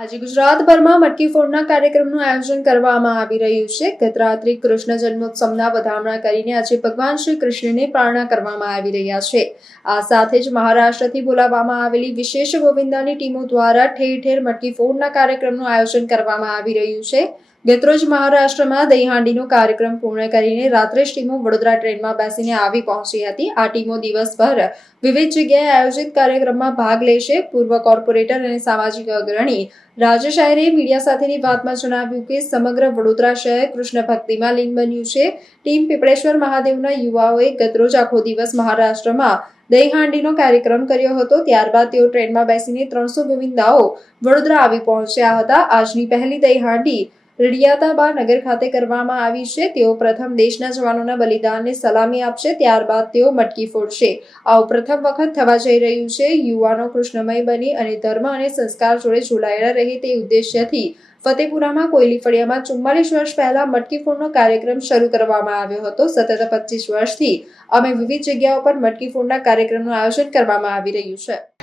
આજે ગુજરાતભરમાં મટકી ફોડના કાર્યક્રમનું આયોજન કરવામાં આવી રહ્યું છે. ગત રાત્રે કૃષ્ણ જન્મોત્સવના વધામણા કરીને આજે ભગવાન શ્રી કૃષ્ણને પ્રાર્થના કરવામાં આવી રહ્યા છે. આ સાથે જ મહારાષ્ટ્રથી બોલાવવામાં આવેલી વિશેષ ગોવિંદાની ટીમો દ્વારા ઠેર ઠેર મટકી ફોડના કાર્યક્રમનું આયોજન કરવામાં આવી રહ્યું છે. ગતરોજ મહારાષ્ટ્રમાં દહીહાંડીનો કાર્યક્રમ પૂર્ણ કરીને રાત્રે ટીમો વડોદરા ટ્રેનમાં બેસીને આવી પહોંચી હતી. આ ટીમો દિવસભર વિવિધ જગ્યાએ આયોજિત કાર્યક્રમમાં ભાગ લેશે. પૂર્વ કોર્પોરેટર અને સામાજિક અગ્રણી રાજેશ આયરે મીડિયા સાથેની વાતમાં જણાવ્યું કે સમગ્ર વડોદરા શહેર કૃષ્ણ ભક્તિમાં લીન બન્યું છે. ટીમ પીપળેશ્વર મહાદેવના યુવાઓએ ગતરોજ આખો દિવસ મહારાષ્ટ્રમાં દહીહાંડીનો કાર્યક્રમ કર્યો હતો. ત્યારબાદ તેઓ ટ્રેનમાં બેસીને ત્રણસો ગોવિંદાઓ વડોદરા આવી પહોંચ્યા હતા. આજની પહેલી દહીહાંડી રડિયાતાબા નગર ખાતે કરવામાં આવી છે. તેઓ પ્રથમ દેશના જવાનોના બલિદાનને સલામી આપશે. ત્યારબાદ તેઓ મટકી ફોડશે. આવું પ્રથમ વખત થવા જઈ રહ્યું છે. યુવાનો કૃષ્ણમય બની અને ધર્મ અને સંસ્કાર જોડે જોડાયેલા રહે તે ઉદ્દેશ્યથી ફતેપુરામાં કોયલી ફળિયામાં ચુમ્માલીસ વર્ષ પહેલા મટકી ફોડનો કાર્યક્રમ શરૂ કરવામાં આવ્યો હતો. સતત પચીસ વર્ષથી અમે વિવિધ જગ્યાઓ પર મટકી ફોડના કાર્યક્રમનું આયોજન કરવામાં આવી રહ્યું છે.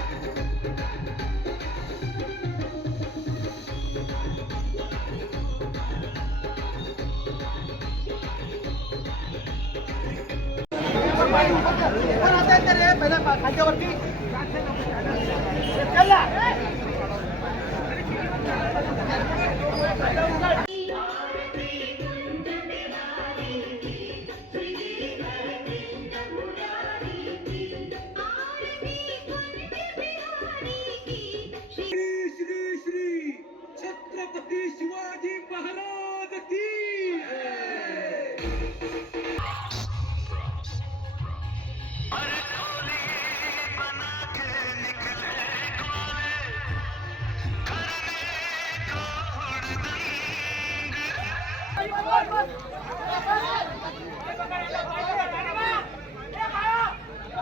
चला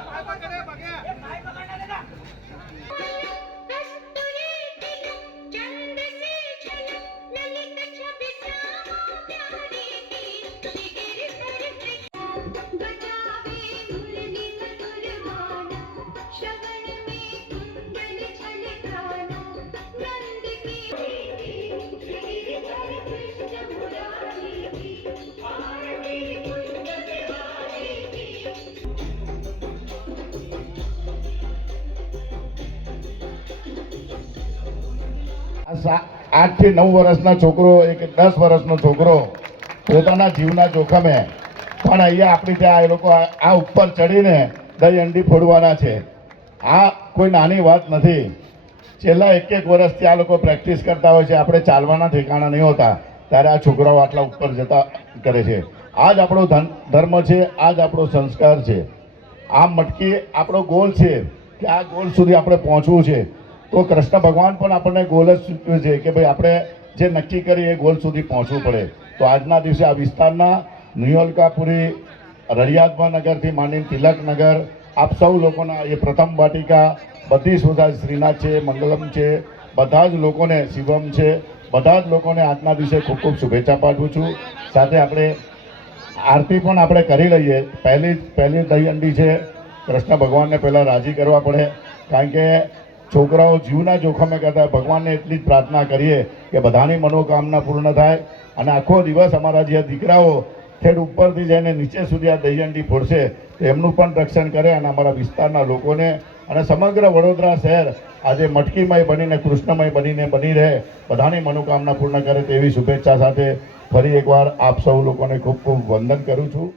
ભાઈ પકડે પગે આઠથી નવ વર્ષના છોકરો, એક દસ વર્ષનો છોકરો, પોતાના જીવના જોખમે. પણ અહીંયા આપણી ત્યાં એ લોકો આ ઉપર ચડીને દહીં અંડી ફોડવાના છે. આ કોઈ નાની વાત નથી. છેલ્લા એક એક વર્ષથી આ લોકો પ્રેક્ટિસ કરતા હોય છે. આપણે ચાલવાના ઠેકાણા નહીં હોતા. ત્યારે આ છોકરાઓ આટલા ઉપર જતા કરે છે. આ જ આપણો ધન- ધર્મ છે આ જ આપણો સંસ્કાર છે. આ મટકી આપણો ગોલ છે કે આ ગોલ સુધી આપણે પહોંચવું છે. તો કૃષ્ણ ભગવાન પણ આપણને ગોલ જ સૂચવે છે કે ભાઈ આપણે જે નક્કી કરીએ એ ગોલ સુધી પહોંચવું પડે. તો આજના દિવસે આ વિસ્તારના નિયોલકાપુરી રળિયાદમાં નગરથી માંડીને તિલકનગર આપ સૌ લોકોના એ પ્રથમ વાટિકા, બધી સુધા શ્રીનાથ છે, મંગલમ છે, બધા જ લોકોને શિવમ છે, બધા જ લોકોને આજના દિવસે ખૂબ ખૂબ શુભેચ્છા પાઠવું છું. સાથે આપણે આરતી પણ આપણે કરી લઈએ. પહેલી પહેલી દહીહંડી છે. કૃષ્ણ ભગવાનને પહેલાં રાજી કરવા પડે. કારણ કે છોકરાઓ જીવના જોખમે કરતા ભગવાનને એટલી જ પ્રાર્થના કરીએ કે બધાની મનોકામના પૂર્ણ થાય અને આખો દિવસ અમારા જે દીકરાઓ ખેડ ઉપરથી જઈને નીચે સુધી આ દહીં અંડી ફોડશે, તો એમનું પણ રક્ષણ કરે અને અમારા વિસ્તારના લોકોને અને સમગ્ર વડોદરા શહેર આજે મટકીમય બનીને, કૃષ્ણમય બનીને બની રહે, બધાની મનોકામના પૂર્ણ કરે તેવી શુભેચ્છા સાથે ફરી એકવાર આપ સૌ લોકોને ખૂબ ખૂબ વંદન કરું છું.